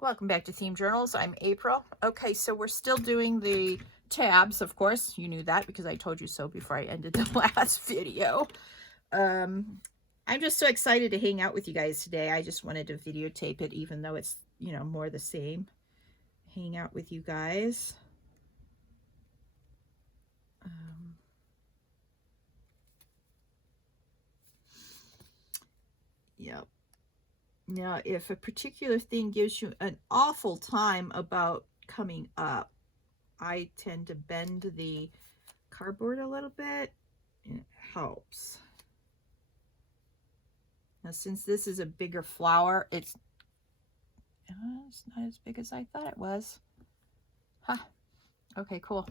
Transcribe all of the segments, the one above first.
Welcome back to Theme Journals. I'm April. Okay, so we're still doing the tabs, of course. You knew that because I told you so before I ended the last video. I'm just so excited to hang out with you guys today. I just wanted to videotape it, even though it's, you know, more the same. Hang out with you guys. Yep. Now, if a particular thing gives you an awful time about coming up, I tend to bend the cardboard a little bit, and it helps. Now, since this is a bigger flower, it's not as big as I thought it was. Huh. Okay, cool.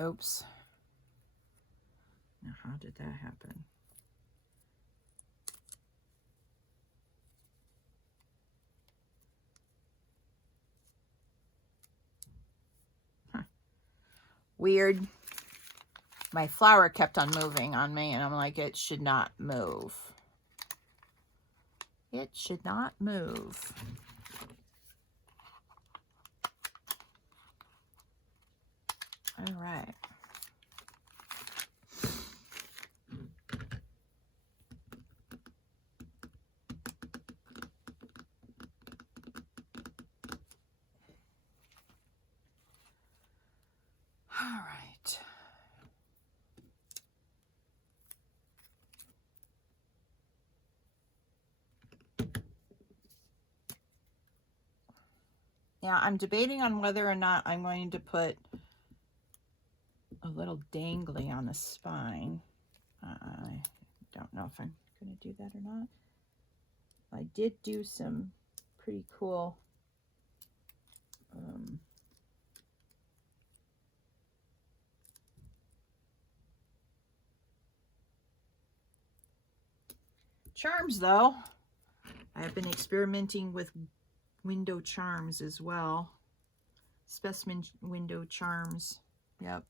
Oops. Now, how did that happen? Huh. Weird. My flower kept on moving on me, and I'm like, it should not move. It should not move. All right. All right. Now, I'm debating on whether or not I'm going to put a little dangly on the spine. I don't know if I'm going to do that or not. I did do some pretty cool charms, though. I have been experimenting with window charms as well. Specimen window charms. Yep.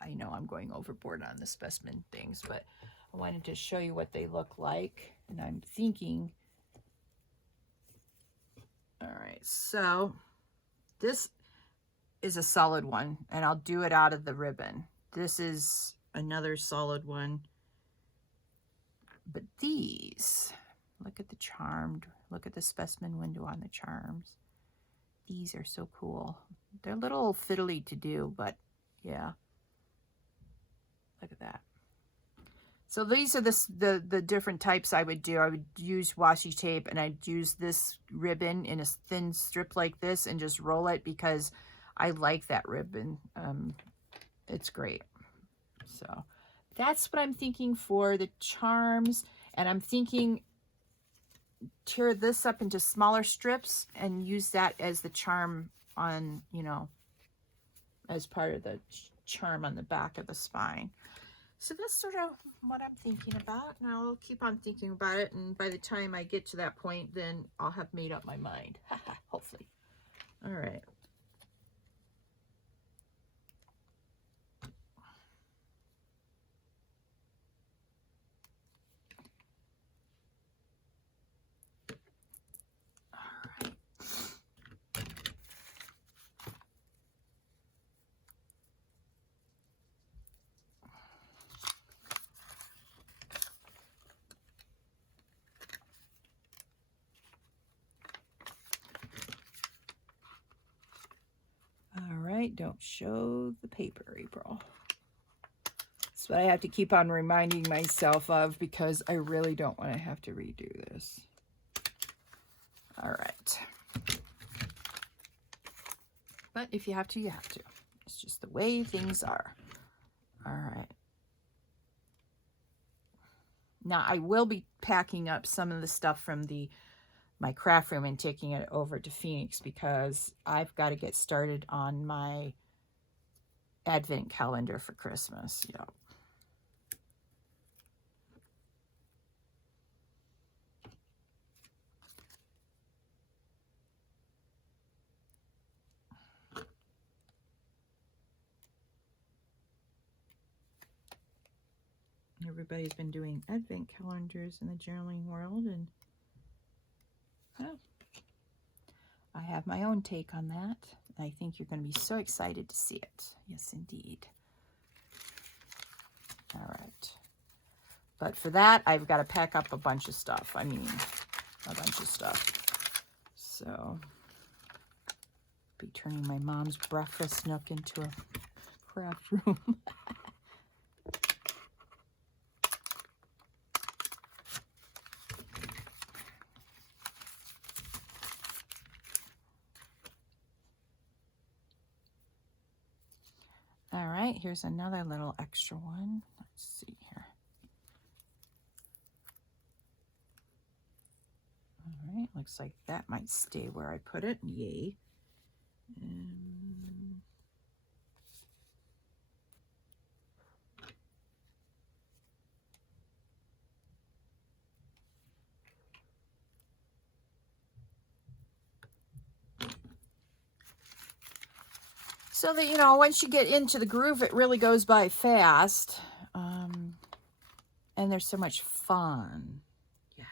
I know I'm going overboard on the specimen things, but I wanted to show you what they look like. And I'm thinking, all right, so this is a solid one, and I'll do it out of the ribbon. This is another solid one. But these, look at the charmed, look at the specimen window on the charms. These are so cool. They're a little fiddly to do, but yeah. Look at that. So these are the different types I would do. I would use washi tape, and I'd use this ribbon in a thin strip like this and just roll it because I like that ribbon. It's great. So that's what I'm thinking for the charms. And I'm thinking tear this up into smaller strips and use that as the charm on, you know, as part of the charm on the back of the spine. So that's sort of what I'm thinking about. And I'll keep on thinking about it. And by the time I get to that point, then I'll have made up my mind. Hopefully. All right. Don't show the paper, April. That's what I have to keep on reminding myself of because I really don't want to have to redo this. All right. But if you have to, you have to. It's just the way things are. All right. Now, I will be packing up some of the stuff from my craft room and taking it over to Phoenix because I've got to get started on my advent calendar for Christmas. Yep. Everybody's been doing advent calendars in the journaling world, and well, I have my own take on that. I think you're going to be so excited to see it. Yes, indeed. All right. But for that, I've got to pack up a bunch of stuff. I mean, a bunch of stuff. So, be turning my mom's breakfast nook into a craft room. All right, here's another little extra one. Let's see here. All right, looks like that might stay where I put it. Yay. So that, you know, once you get into the groove, it really goes by fast. And there's so much fun. Yeah.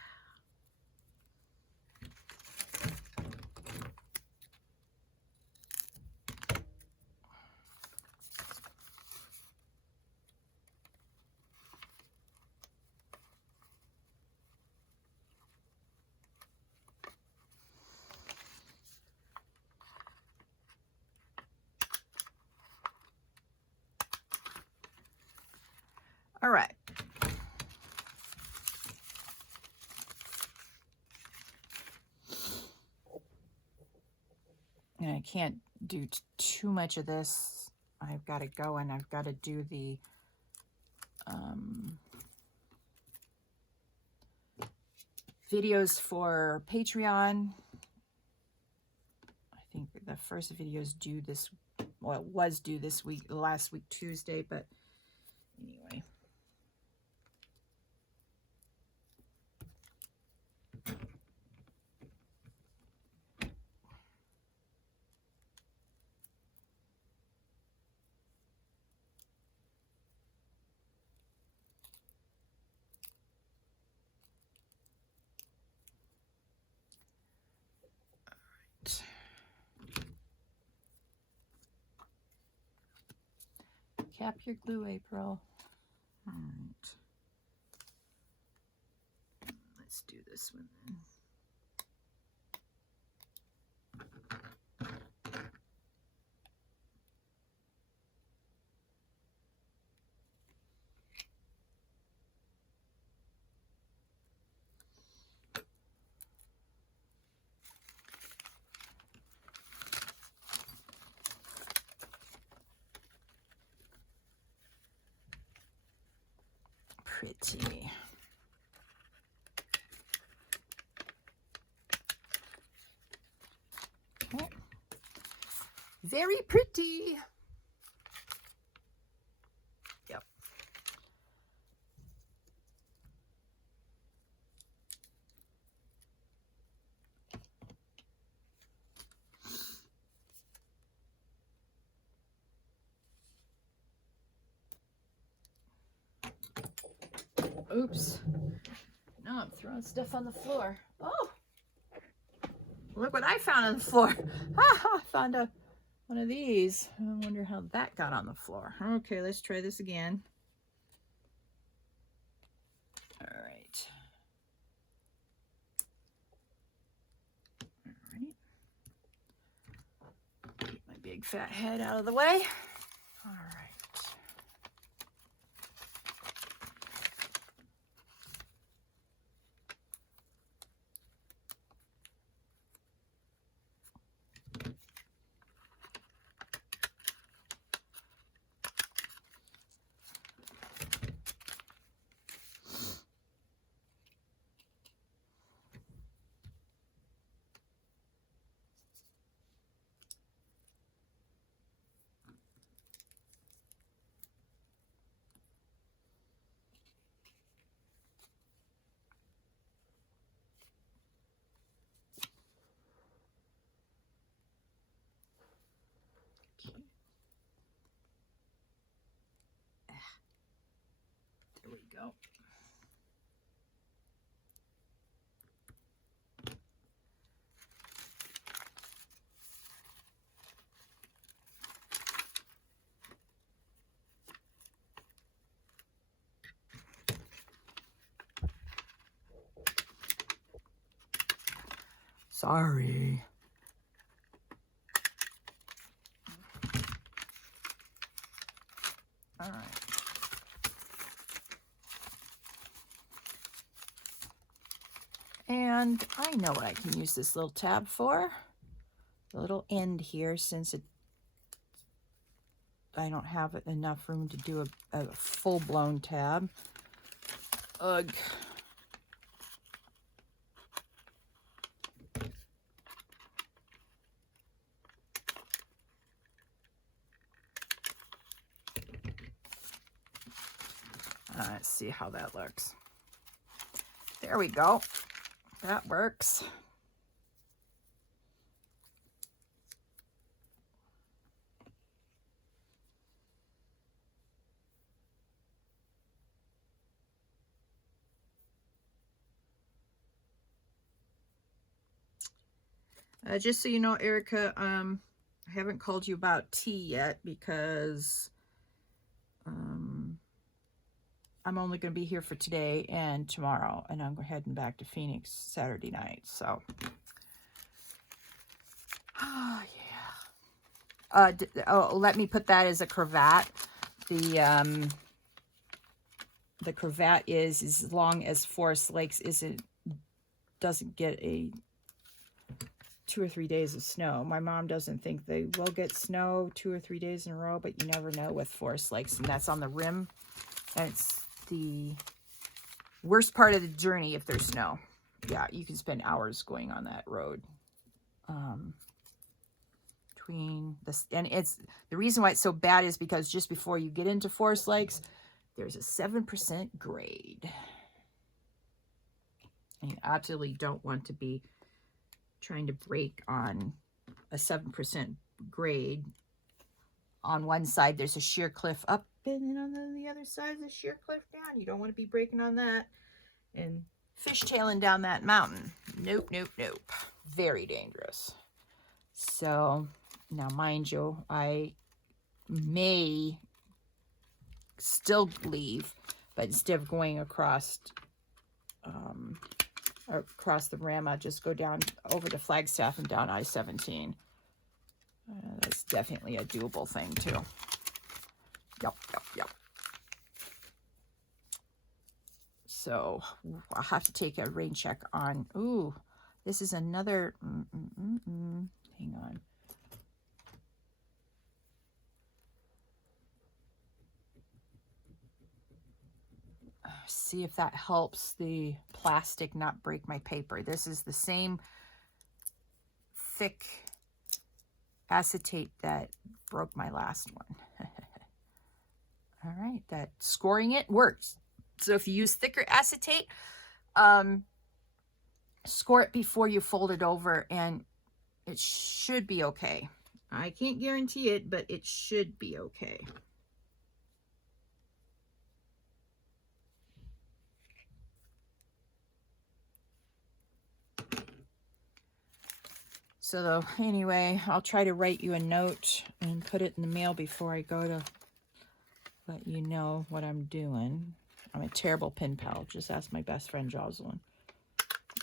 All right. And I can't do too much of this. I've got to go and I've got to do the videos for Patreon. I think the first video is due this, well, it was due this week, last week, Tuesday, but anyway. Cap your glue, April. All right. Let's do this one then. Pretty. Okay. Very pretty. Yep. Oops. Now I'm throwing stuff on the floor. Oh, look what I found on the floor. I found one of these. I wonder how that got on the floor. Okay, let's try this again. All right. All right. Get my big fat head out of the way. All right. we go. Sorry. All right. And I know what I can use this little tab for. The little end here, since I don't have enough room to do a full-blown tab. Ugh. Let's see how that looks. There we go. That works. Just so you know, Erica, I haven't called you about tea yet because I'm only going to be here for today and tomorrow, and I'm heading back to Phoenix Saturday night. So, oh yeah. Let me put that as a cravat. The cravat is as long as Forest Lakes doesn't get a 2 or 3 days of snow. My mom doesn't think they will get snow 2 or 3 days in a row, but you never know with Forest Lakes, and that's on the rim. And it's the worst part of the journey if there's snow. Yeah, you can spend hours going on that road. Between this, and it's the reason why it's so bad is because just before you get into Forest Lakes, there's a 7% grade. And you absolutely don't want to be trying to brake on a 7% grade. On one side, there's a sheer cliff up, and on the other side is a sheer cliff down. You don't want to be braking on that and fishtailing down that mountain. Nope, nope, nope. Very dangerous. So, now mind you, I may still leave, but instead of going across the rim, I'll just go down over to Flagstaff and down I-17. That's definitely a doable thing too. Yep. So I'll have to take a rain check on. Ooh, this is another. Hang on. See if that helps the plastic not break my paper. This is the same thick acetate that broke my last one. All right, that scoring it works. So if you use thicker acetate, score it before you fold it over and it should be okay. I can't guarantee it, but it should be okay. So anyway, I'll try to write you a note and put it in the mail before I go to let you know what I'm doing. I'm a terrible pen pal. Just ask my best friend Jocelyn.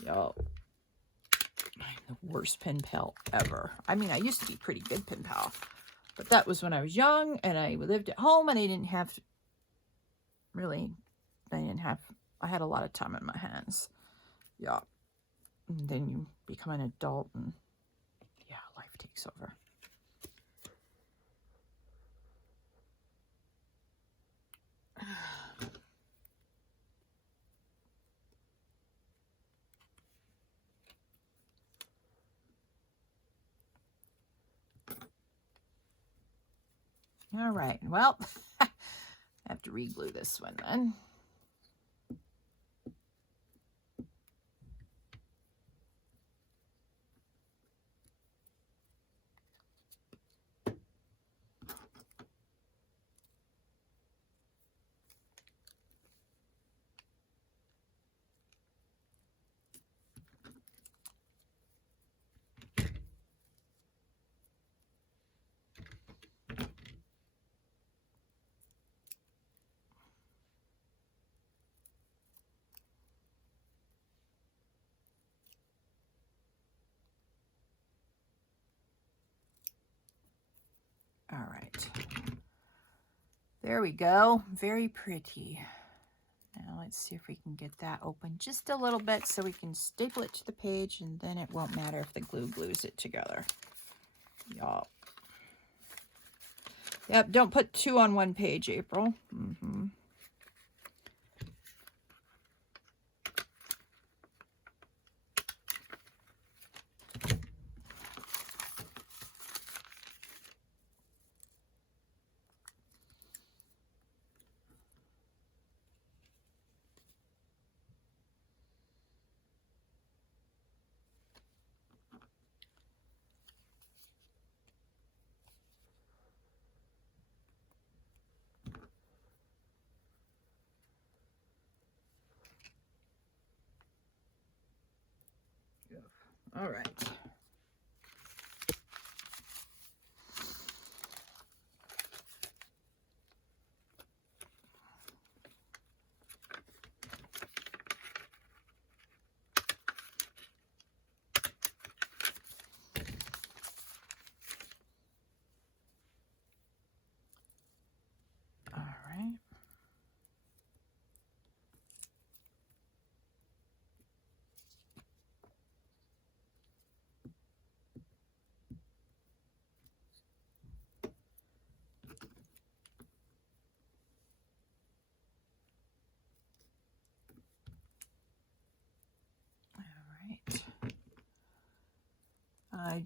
Yo, I'm the worst pen pal ever. I mean, I used to be pretty good pen pal, but that was when I was young and I lived at home and I didn't have I had a lot of time in my hands. Yeah. And then you become an adult and yeah, life takes over. All right, well, I have to re-glue this one then. All right. There we go. Very pretty. Now let's see if we can get that open just a little bit so we can staple it to the page, and then it won't matter if the glue glues it together. Y'all. Yep, don't put two on one page, April. All right. All right.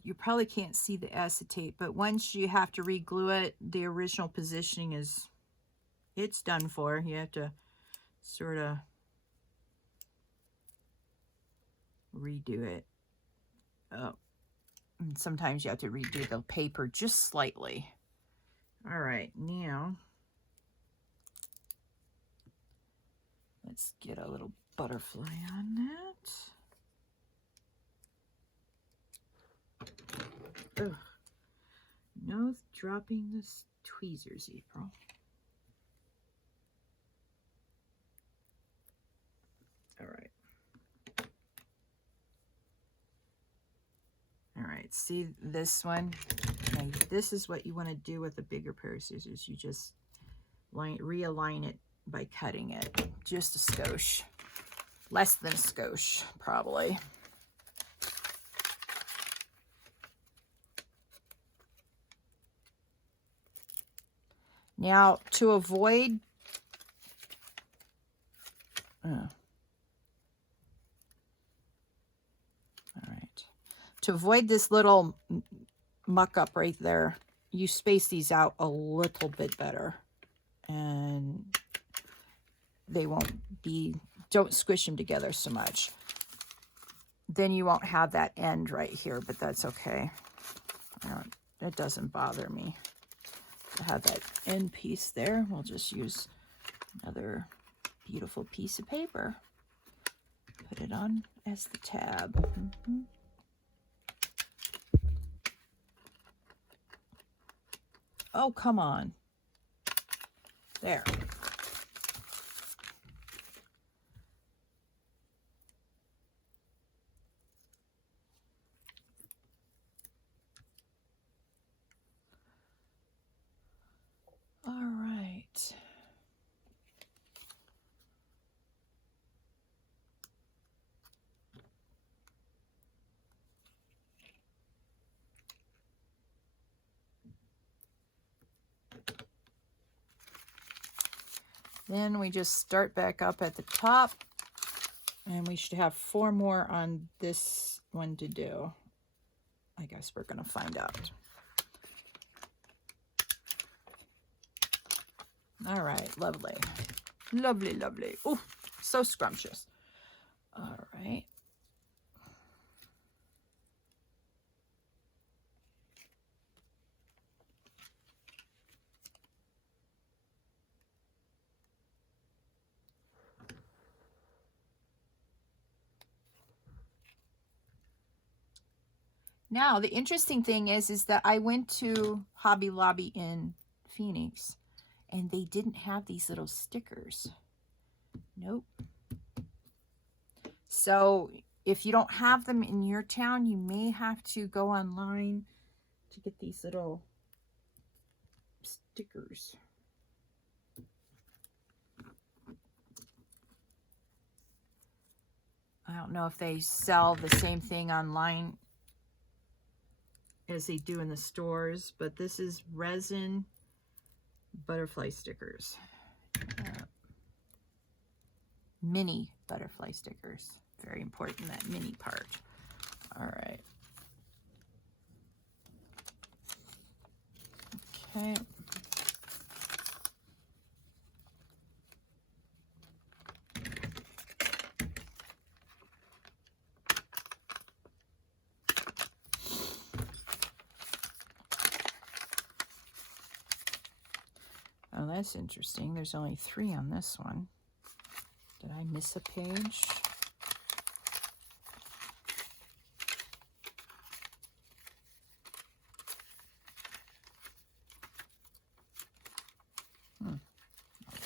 You probably can't see the acetate, but once you have to re-glue it, the original positioning is, it's done for. You have to sort of redo it. Oh, and sometimes you have to redo the paper just slightly. All right, now let's get a little butterfly on that. Ugh. No dropping the tweezers, April. All right. All right, see this one? Okay, this is what you want to do with a bigger pair of scissors. You just realign it by cutting it. Just a skosh. Less than a skosh, probably. Now, to avoid... all right. To avoid this little muck up right there, you space these out a little bit better. And they won't be... don't squish them together so much. Then you won't have that end right here, but that's okay. It doesn't bother me to have that end piece there. We'll just use another beautiful piece of paper. Put it on as the tab. Oh, come on. There. All right. Then we just start back up at the top, and we should have 4 more on this one to do. I guess we're going to find out. All right, lovely. Lovely, lovely. Oh, so scrumptious. All right. Now, the interesting thing is that I went to Hobby Lobby in Phoenix, and they didn't have these little stickers. Nope. So if you don't have them in your town, you may have to go online to get these little stickers. I don't know if they sell the same thing online as they do in the stores, but this is resin butterfly stickers. Mini butterfly stickers. Very important, that mini part. All right. Okay. Oh, that's interesting. There's only 3 on this one. Did I miss a page?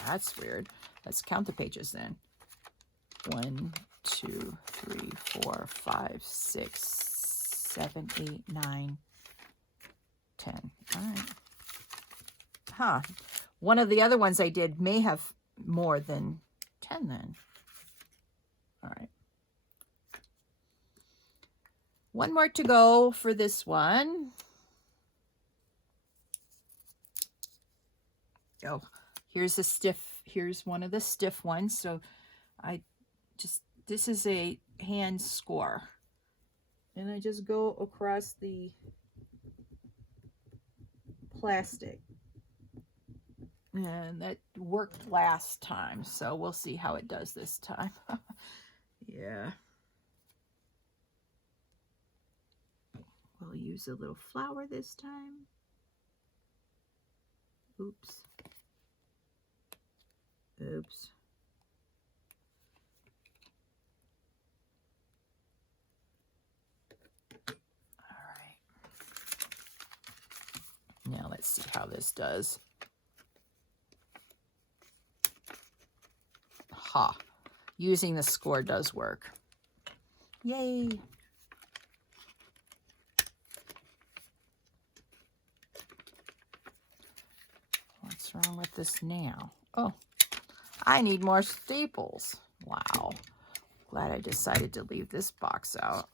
That's weird. Let's count the pages then. 1, 2, 3, 4, 5, 6, 7, 8, 9, 10. All right. Huh. One of the other ones I did may have more than 10 then. All right. One more to go for this one. Oh, here's one of the stiff ones. So this is a hand score. And I just go across the plastic. And that worked last time, so we'll see how it does this time. Yeah. We'll use a little flour this time. Oops. Oops. All right. Now let's see how this does. Ha. Using the score does work. Yay. What's wrong with this now? Oh, I need more staples. Wow. Glad I decided to leave this box out.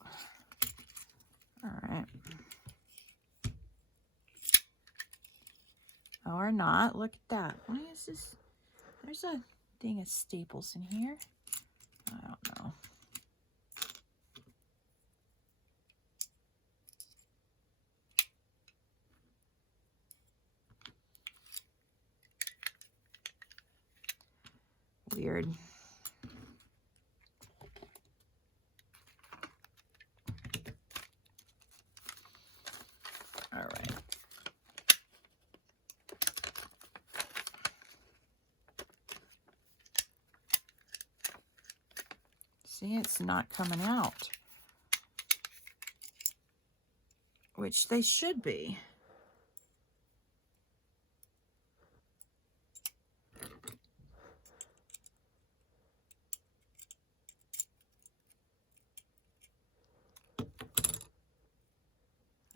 All right. Or not. Look at that. Why is this? There's a thing of staples in here. I don't know. Weird. All right. See, it's not coming out, which they should be.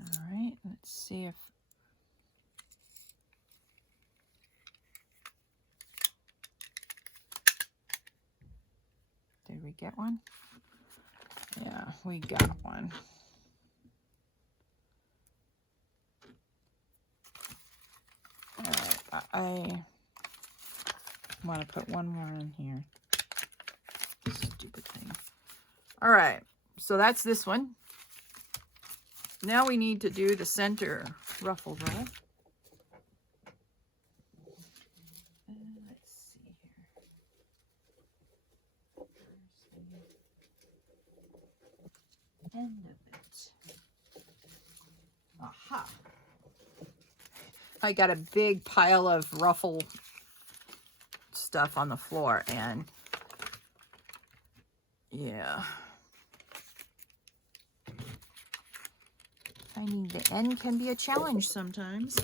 All right, let's see if did we get one? Yeah, we got one. All right, I want to put one more in here. Stupid thing. All right, so that's this one. Now we need to do the center ruffle roll. Let's see here. End of it. Aha. I got a big pile of ruffle stuff on the floor, and yeah. Finding the end can be a challenge sometimes.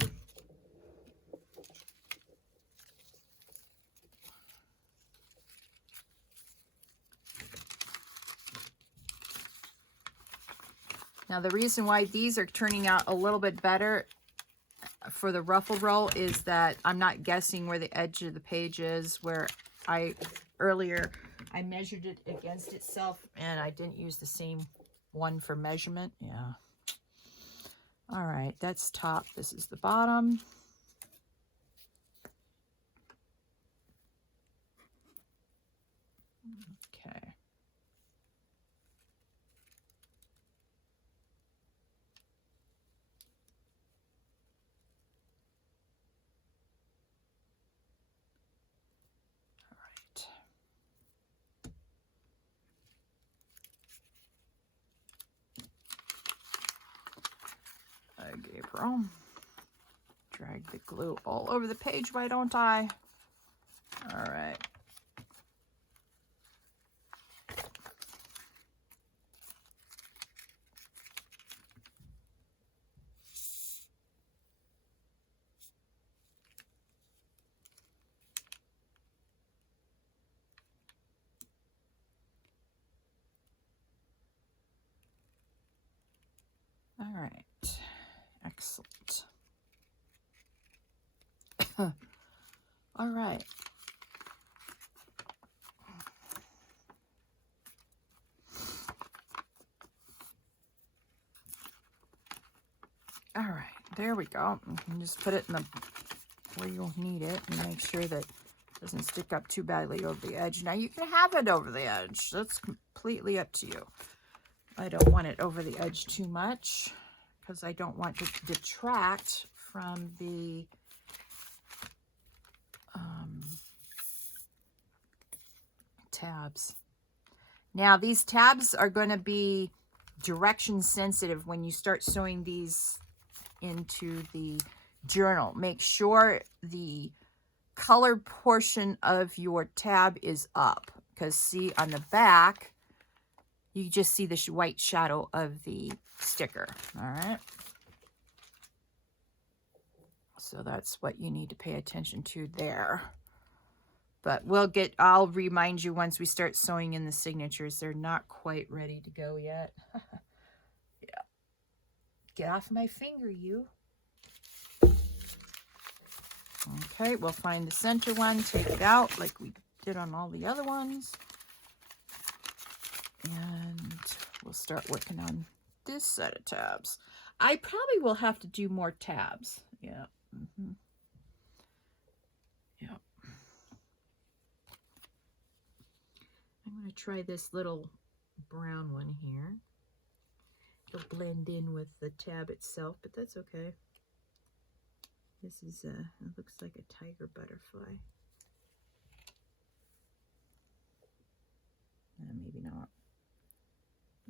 Now the reason why these are turning out a little bit better for the ruffle roll is that I'm not guessing where the edge of the page is, where earlier I measured it against itself and I didn't use the same one for measurement. Yeah. All right, that's top. This is the bottom. Okay. Gabriel. Drag the glue all over the page, why don't I? All right. All right. Excellent. All right. All right, there we go. You can just put it in the where you'll need it and make sure that it doesn't stick up too badly over the edge. Now you can have it over the edge. That's completely up to you. I don't want it over the edge too much because I don't want to detract from the tabs. Now these tabs are going to be direction sensitive when you start sewing these into the journal. Make sure the color portion of your tab is up, because see on the back you just see the white shadow of the sticker. All right, so that's what you need to pay attention to there. But I'll remind you once we start sewing in the signatures. They're not quite ready to go yet. Yeah. Get off my finger, you. Okay, we'll find the center one, take it out like we did on all the other ones. And we'll start working on this set of tabs. I probably will have to do more tabs. Yeah. Yeah. I'm going to try this little brown one here. It'll blend in with the tab itself, but that's okay. This is it looks like a tiger butterfly. Maybe not.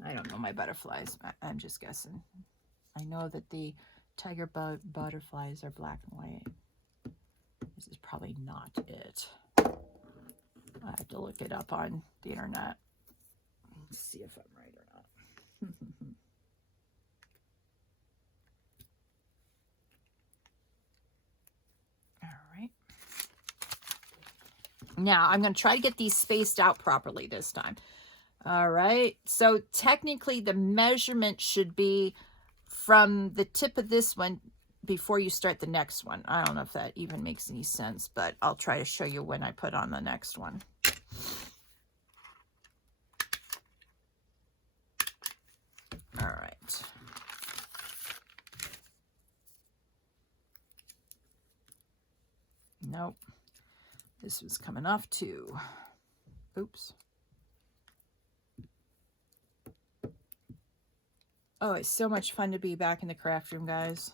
I don't know my butterflies. I'm just guessing. I know that the tiger butterflies are black and white. This is probably not it. I have to look it up on the internet. Let's see if I'm right or not. All right. Now I'm going to try to get these spaced out properly this time. All right. So technically the measurement should be from the tip of this one before you start the next one. I don't know if that even makes any sense, but I'll try to show you when I put on the next one. All right. Nope. This was coming off too. Oops. Oh, it's so much fun to be back in the craft room, guys.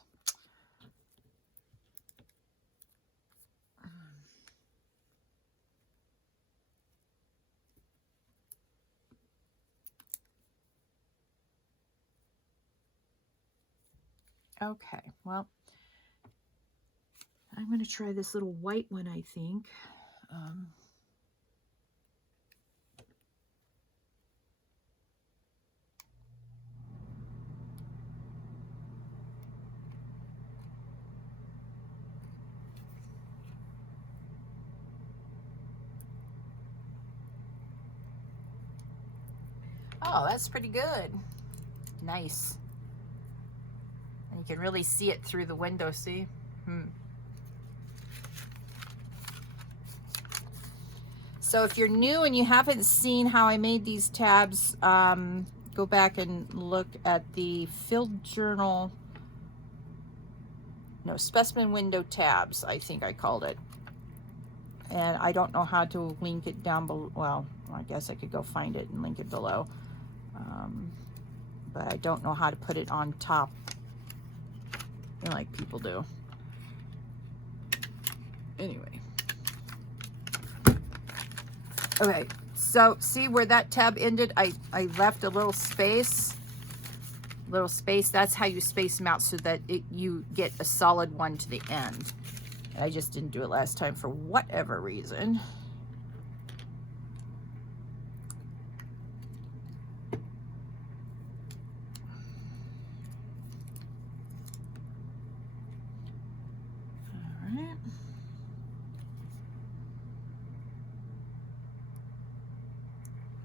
Okay, well, I'm going to try this little white one, I think. Oh, that's pretty good. Nice. And you can really see it through the window, see? So if you're new and you haven't seen how I made these tabs, go back and look at the Field Journal, no, Specimen Window Tabs, I think I called it. And I don't know how to link it down below. Well, I guess I could go find it and link it below. But I don't know how to put it on top, you know, like people do. Anyway. Okay, so see where that tab ended? I left a little space. That's how you space them out so that you get a solid one to the end. I just didn't do it last time for whatever reason.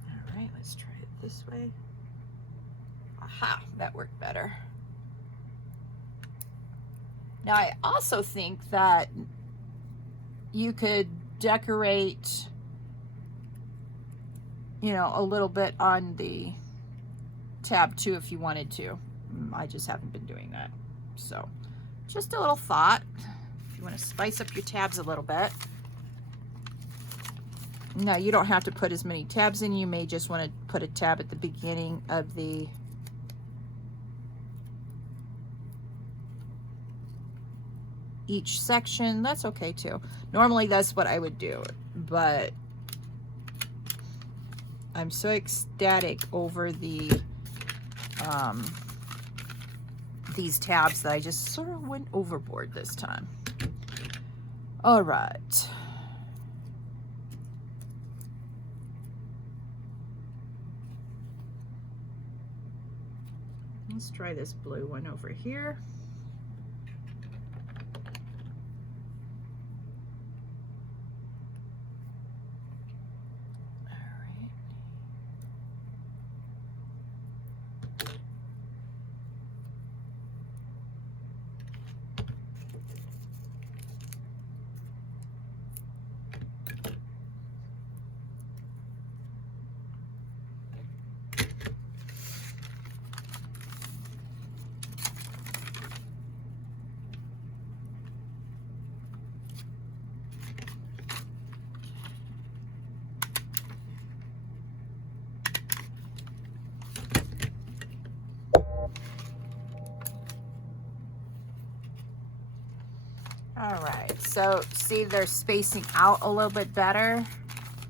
All right, let's try it this way. Aha, that worked better. Now I also think that you could decorate, you know, a little bit on the tab too if you wanted to. I just haven't been doing that. So just a little thought. If you want to spice up your tabs a little bit. Now you don't have to put as many tabs in. You may just want to put a tab at the beginning of the each section. That's okay too. Normally that's what I would do, but I'm so ecstatic over the these tabs that I just sort of went overboard this time. All right. Let's try this blue one over here. All right, so see they're spacing out a little bit better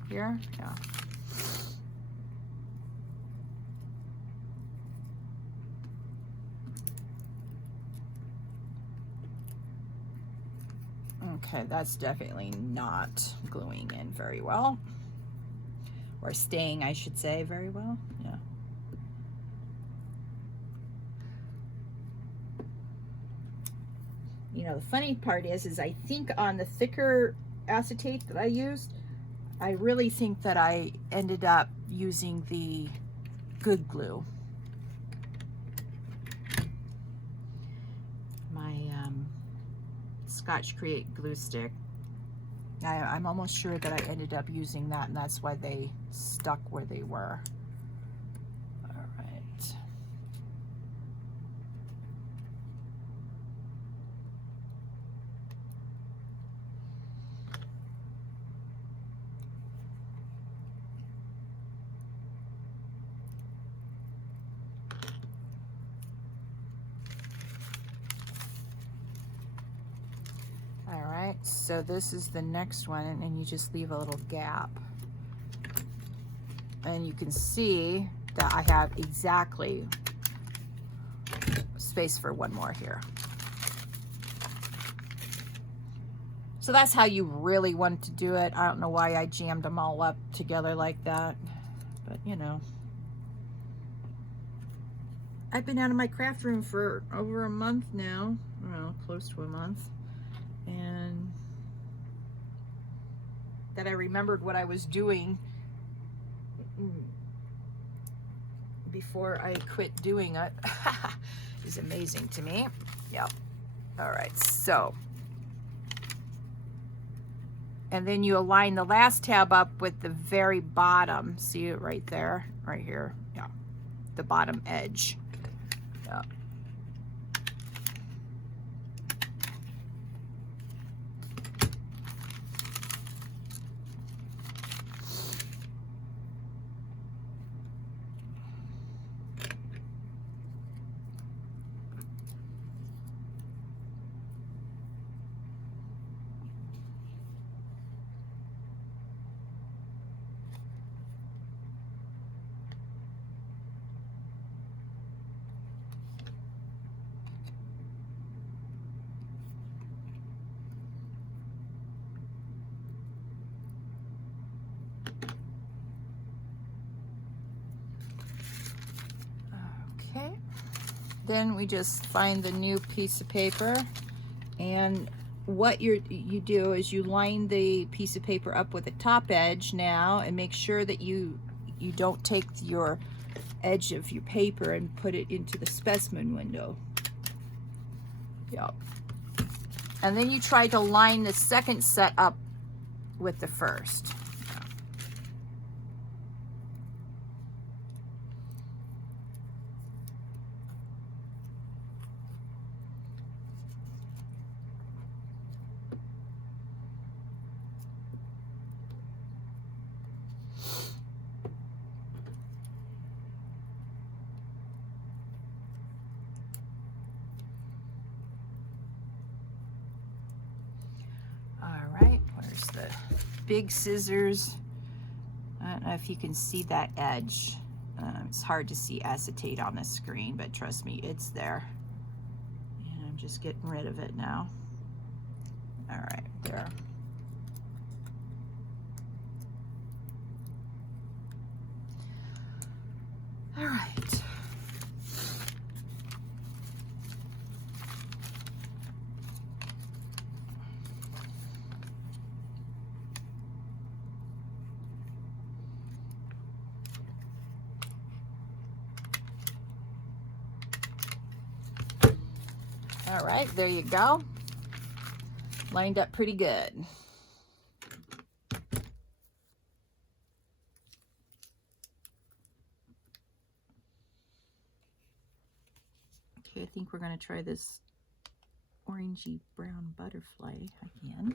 here. Yeah. Okay, that's definitely not gluing in very well. Or staying, I should say, very well. Yeah. You know, the funny part is I think on the thicker acetate that I used, I really think that I ended up using the good glue. My Scotch Create glue stick. I'm almost sure that I ended up using that, and that's why they stuck where they were. All right. All right, so this is the next one, and you just leave a little gap. And you can see that I have exactly space for one more here. So that's how you really want to do it. I don't know why I jammed them all up together like that, but you know. I've been out of my craft room for over a month now, well, close to a month. And that I remembered what I was doing before I quit doing it is amazing to me. Yep. All right, so And then you align the last tab up with the very bottom. See it right there, right here. Yeah, the bottom edge. Yeah. Okay. Then we just find the new piece of paper, and what you do is you line the piece of paper up with the top edge now, and make sure that you don't take your edge of your paper and put it into the specimen window. Yep. And then you try to line the second set up with the first. All right, where's the big scissors? I don't know if you can see that edge. It's hard to see acetate on the screen, but trust me, it's there. And I'm just getting rid of it now. All right, there. All right. All right, there you go. Lined up pretty good. Okay, I think we're going to try this orangey brown butterfly again.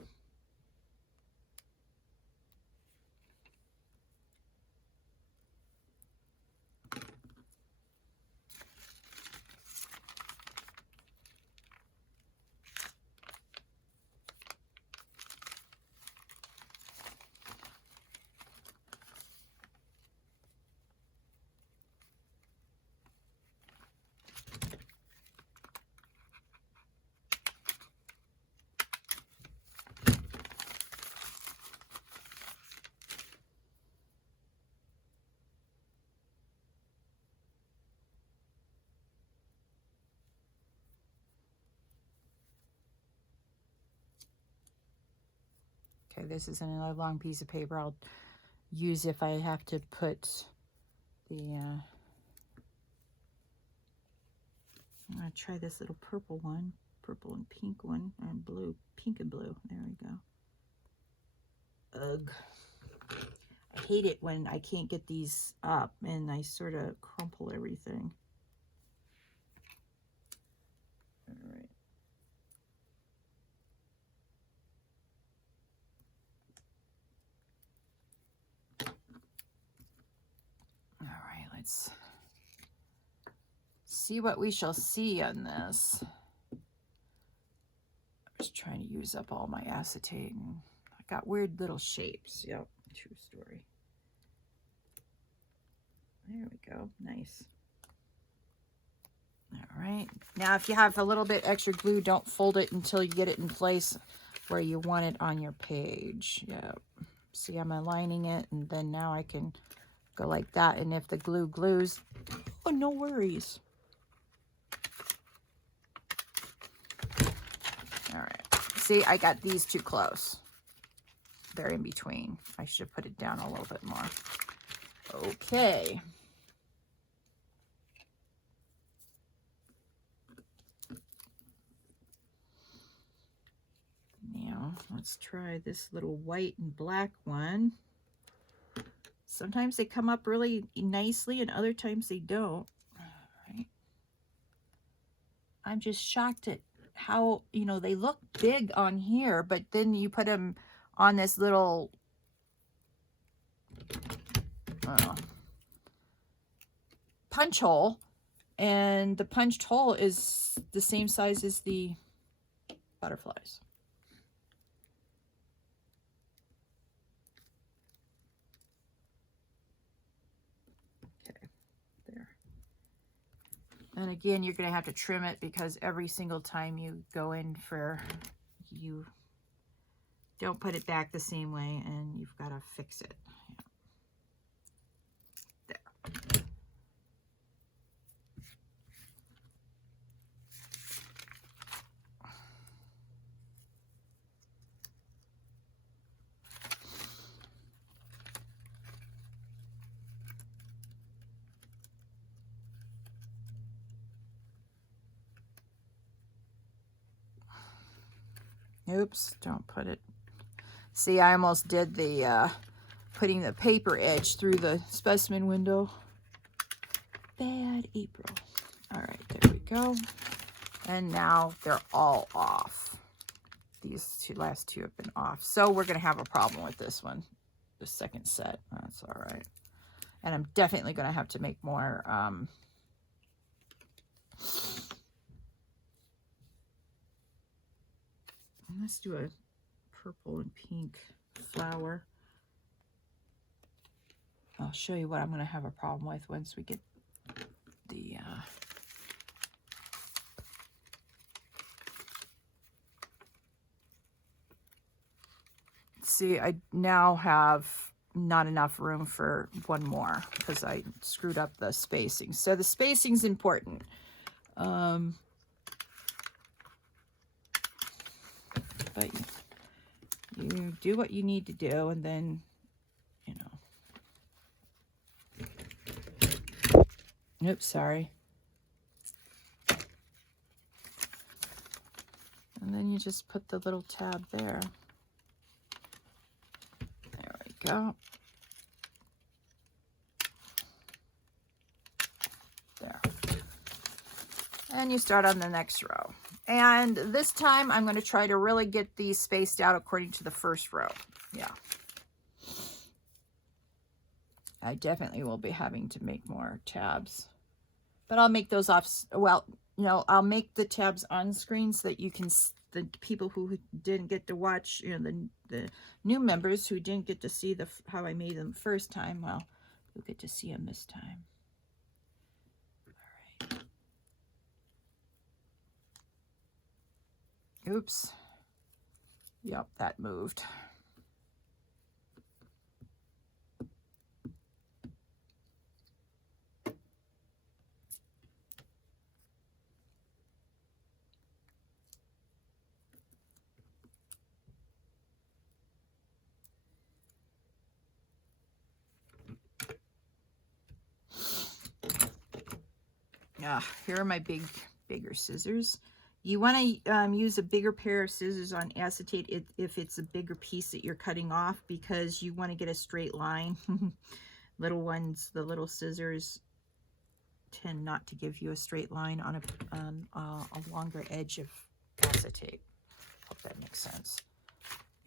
Okay, this is another long piece of paper I'll use if I have to put the, I'm going to try this little purple one, purple and pink one, and blue, pink and blue. There we go. Ugh. I hate it when I can't get these up and I sort of crumple everything. All right. All right, let's see what we shall see on this. I was trying to use up all my acetate and I got weird little shapes. Yep, true story. There we go, nice. All right, now if you have a little bit extra glue, don't fold it until you get it in place where you want it on your page. Yep, see I'm aligning it, and then now I can go like that, and if the glue glues, oh, no worries. All right, see, I got these too close. They're in between. I should put it down a little bit more. Okay. Now, Let's try this little white and black one. Sometimes they come up really nicely and other times they don't. All right. I'm just shocked at how, you know, they look big on here, but then you put them on this little punch hole, and the punched hole is the same size as the butterflies. Okay, there. And again, you're going to have to trim it because every single time you go in for, you don't put it back the same way, and you've got to fix it. Oops, don't put it. See, I almost did the putting the paper edge through the specimen window. Bad April. All right, there we go. And now they're all off. These last two have been off. So we're going to have a problem with this one, the second set. That's all right. And I'm definitely going to have to make more let's do a purple and pink flower. I'll show you what I'm going to have a problem with once we get the see, I now have not enough room for one more because I screwed up the spacing. So the spacing's important. But you do what you need to do, and then, you know. Oops, sorry. And then you just put the little tab there. There we go. There. And you start on the next row. And this time I'm going to try to really get these spaced out according to the first row. Yeah. I definitely will be having to make more tabs. But I'll make those off, well, no, I'll make the tabs on screen so that you can, the people who didn't get to watch, you know, the new members who didn't get to see how I made them the first time, well, you'll get to see them this time. All right. Oops. Yep, that moved. Here are my bigger scissors. You want to use a bigger pair of scissors on acetate if it's a bigger piece that you're cutting off, because you want to get a straight line. Little ones, the little scissors tend not to give you a straight line on a longer edge of acetate. Hope that makes sense.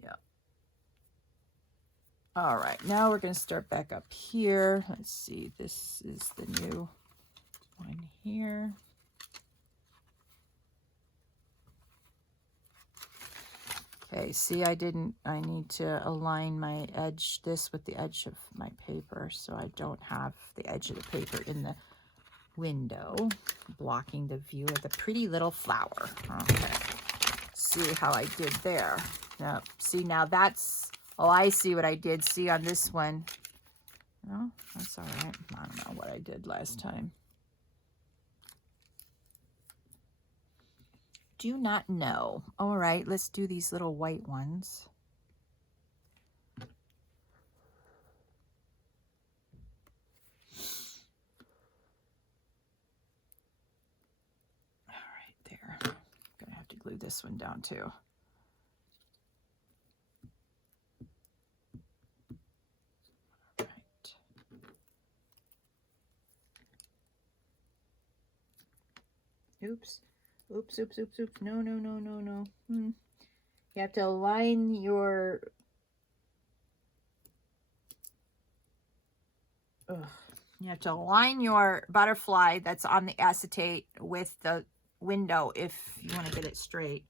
Yeah. All right, now we're going to start back up here. Let's see, this is the new one here. Okay, see, I need to align my edge, this with the edge of my paper, so I don't have the edge of the paper in the window, blocking the view of the pretty little flower. Okay, see how I did there. Now, see, now that's, oh, I see what I did. See on this one, no, that's all right. I don't know what I did last time. Do not know. All right, let's do these little white ones. All right, there. I'm gonna have to glue this one down too. Oops. Oops, oops, oops, oops. No, no, no, no, no. You have to align your... You have to align your butterfly that's on the acetate with the window if you want to get it straight.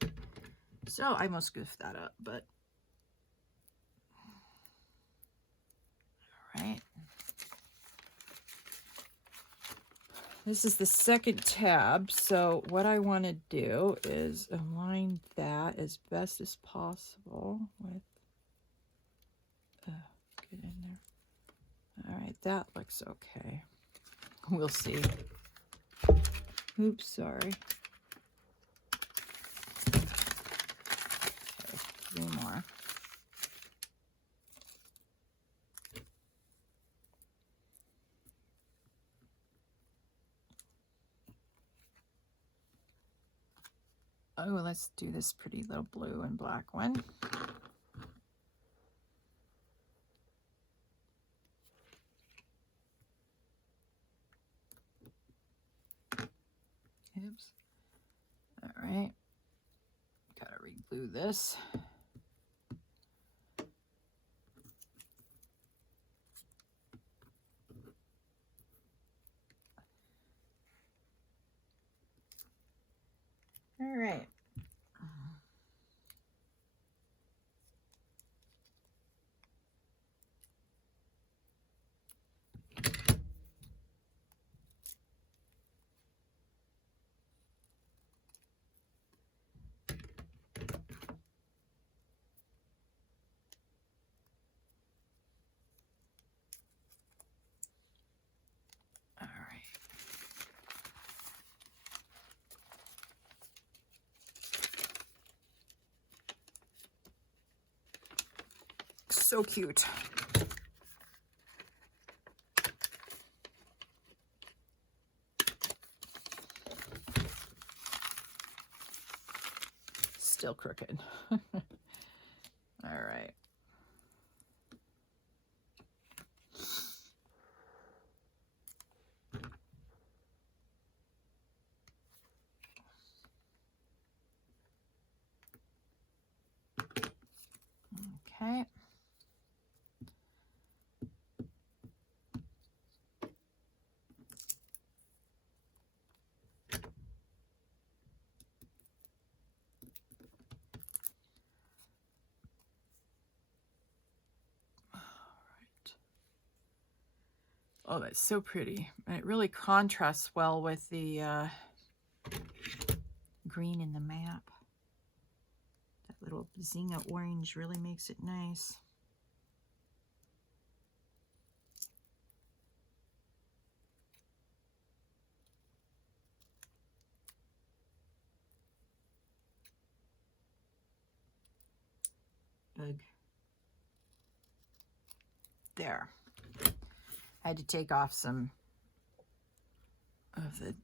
Yeah. So I almost goofed that up, but... All right. This is the second tab, so what I want to do is align that as best as possible with, get in there. All right, that looks okay. We'll see. Oops, sorry. Okay, 3 more. Oh, let's do this pretty little blue and black one. Oops. All right. Gotta re-glue this. All right. All right. So cute. Still crooked. All right. Okay. Oh, that's so pretty. And it really contrasts well with the green in the map. That little Zinga orange really makes it nice. Ugh. There. I had to take off some of the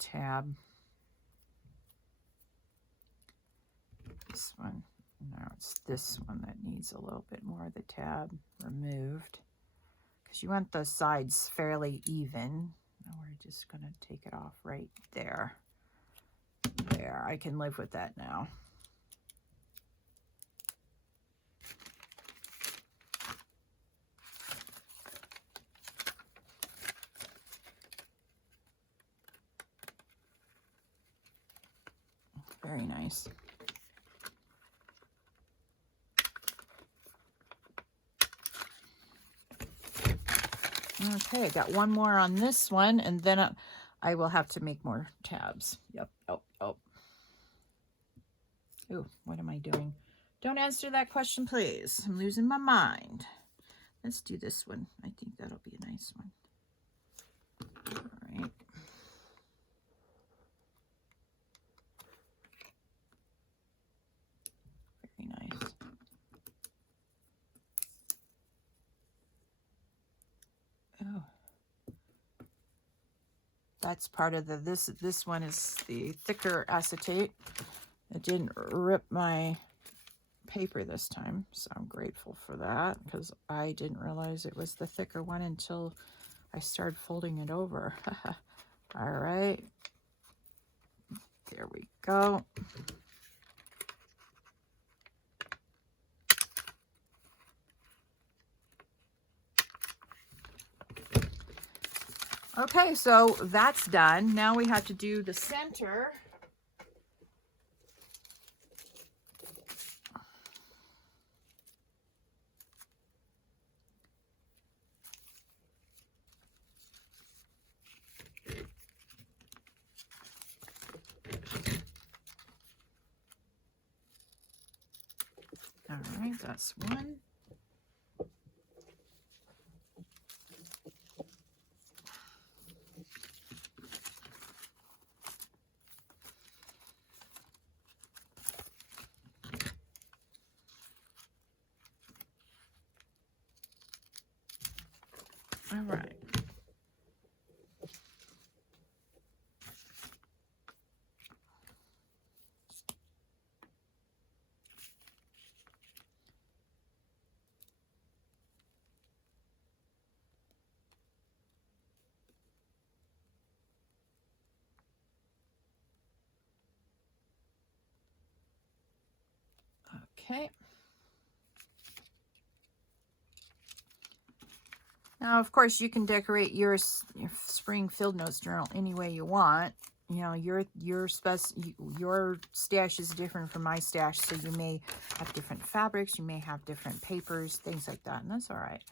tab. This one. No, it's this one that needs a little bit more of the tab removed. Because you want the sides fairly even. Now we're just going to take it off right there. There, I can live with that now. Very nice. Okay, I got one more on this one, and then I will have to make more tabs. Yep. Oh, what am I doing? Don't answer that question, please. I'm losing my mind. Let's do this one. I think that'll be a nice one. All right. Very nice. Oh. That's part of the, this one is the thicker acetate. It didn't rip my paper this time, so I'm grateful for that, because I didn't realize it was the thicker one until I started folding it over. All right. There we go. Okay, so that's done. Now we have to do the center. All right, that's one. All right. Okay. Now, of course, you can decorate your spring field notes journal any way you want. You know, your stash is different from my stash, so you may have different fabrics, you may have different papers, things like that, and that's all right.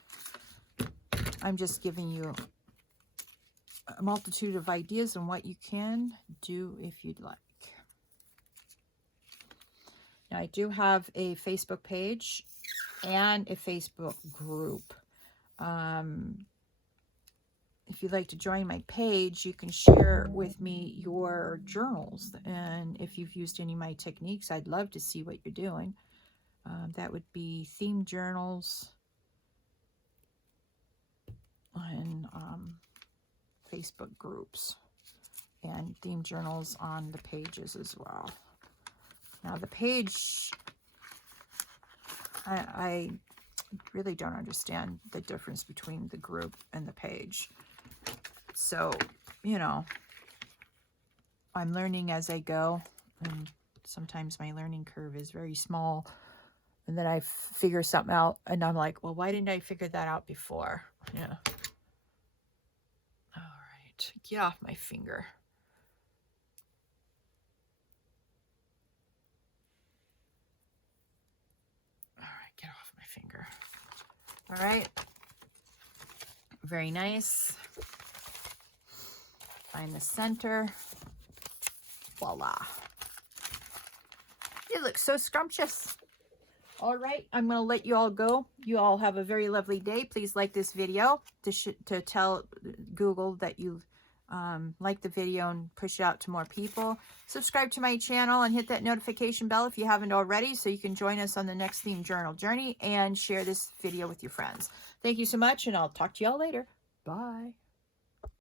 I'm just giving you a multitude of ideas on what you can do if you'd like. Now, I do have a Facebook page and a Facebook group. If you'd like to join my page, you can share with me your journals. And if you've used any of my techniques, I'd love to see what you're doing. That would be Themed Journals and Facebook groups, and Themed Journals on the pages as well. Now the page, I really don't understand the difference between the group and the page. So, you know, I'm learning as I go, and sometimes my learning curve is very small, and then I figure something out and I'm like, well, why didn't I figure that out before? Yeah. All right, get off my finger. All right, get off my finger. All right, very nice. Find the center. Voila. It looks so scrumptious. All right, I'm going to let you all go. You all have a very lovely day. Please like this video to tell Google that you like the video and push it out to more people. Subscribe to my channel and hit that notification bell if you haven't already, so you can join us on the next Themed Journal journey, and share this video with your friends. Thank you so much, and I'll talk to you all later. Bye.